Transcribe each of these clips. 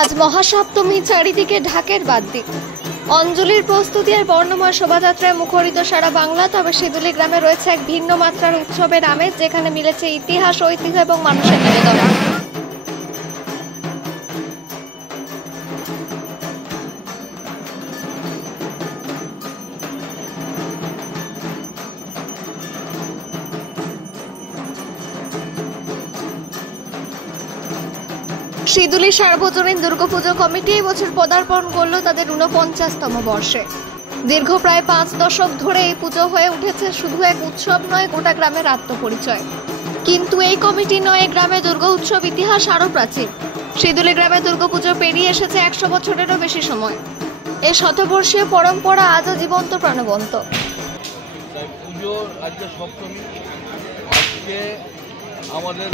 আজ মহাসপ্তমী, চারিদিকে ঢাকের বাদ্যি। অঞ্জলির প্রস্তুতি আর বর্ণময় শোভাযাত্রায় মুখরিত সারা বাংলা। তবে সিদুলি গ্রামে রয়েছে এক ভিন্ন মাত্রার উৎসবের আমেজ, যেখানে মিলেছে ইতিহাস, ঐতিহ্য এবং মানুষের নিবেদন। সিদুলি সার্বজনীন দুর্গাপুজো কমিটি এই বছর পদার্পণ করল তাদের ৪৯তম বর্ষে। দীর্ঘ প্রায় ৫ দশক ধরে এই পুজো হয়ে উঠেছে শুধু এক উৎসব নয়, গোটা গ্রামের আত্মপরিচয়। কিন্তু এই কমিটি নয়, গ্রামে দুর্গা উৎসব ইতিহাস আরও প্রাচীন। সিদুলি গ্রামে দুর্গাপুজো পেরিয়ে এসেছে ১০০ বছরেরও বেশি সময়। এই শতবর্ষীয় পরম্পরা আজও জীবন্ত, প্রাণবন্ত। পুজো আজকে সপ্তমী, আজকে আমাদের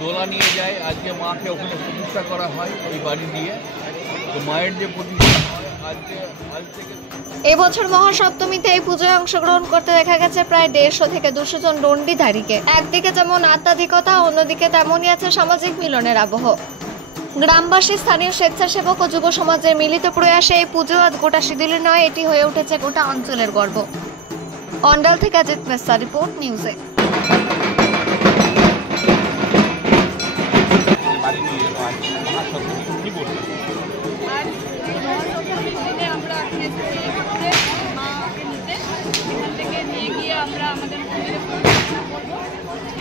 দোলা নিয়ে যায়, আজকে মাকে ওখানে প্রতিষ্ঠা করা হয় ওই বাড়ি দিয়ে। তো মায়ের যে প্রতিষ্ঠা হয় আজকে, আজ থেকে এবছর মহাসপ্তমীতে এই পুজোয় অংশগ্রহণ করতে দেখা গেছে প্রায় ১৫০ থেকে ২০০ জন দণ্ডিধারীকে। একদিকে যেমন আধ্যাত্মিকতা, অন্যদিকে তেমনই আছে সামাজিক মিলনের আবহ। গ্রামবাসী, স্থানীয় স্বেচ্ছাসেবক ও যুব সমাজের মিলিত প্রয়াসে এই পুজো আজ গোটা সিদুলি নয়, এটি হয়ে উঠেছে গোটা অঞ্চলের গর্ব। অন্ডাল থেকে অজিত মেসা, রিপোর্ট নিউজে। আমরা আমাদের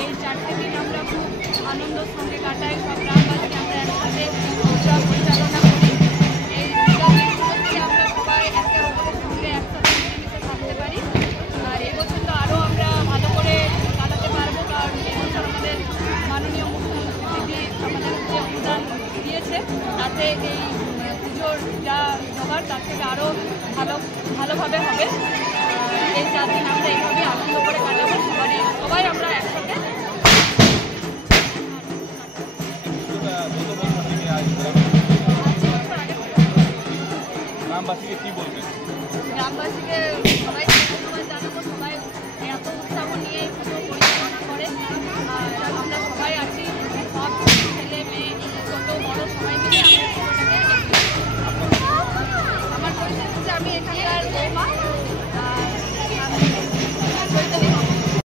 এই 4টে দিন আমরা খুব আনন্দের সঙ্গে কাটাই। সব গ্রামবাসী আমরা একসাথে উৎসব পরিচালনা করি। এই দিনগুলোতে আমরা সবাই একে অপরের সঙ্গে একসাথে মিলেমিশে থাকতে পারি। আর এবছর তো আরও আমরা ভালো করে কাটাতে পারবো, কারণ এবছর আমাদের মাননীয় মুখ্যমন্ত্রী আমাদের যে অনুদান দিয়েছে, তাতে এই পুজোর যা জোগাড় তার থেকে আরও ভালোভাবে হবে। এই 4 দিন আমরা এইভাবে আনন্দ করে কাটাবো, সবাই আমরা একসাথে। গ্রামবাসীকে কি বলবেন? গ্রামবাসীকে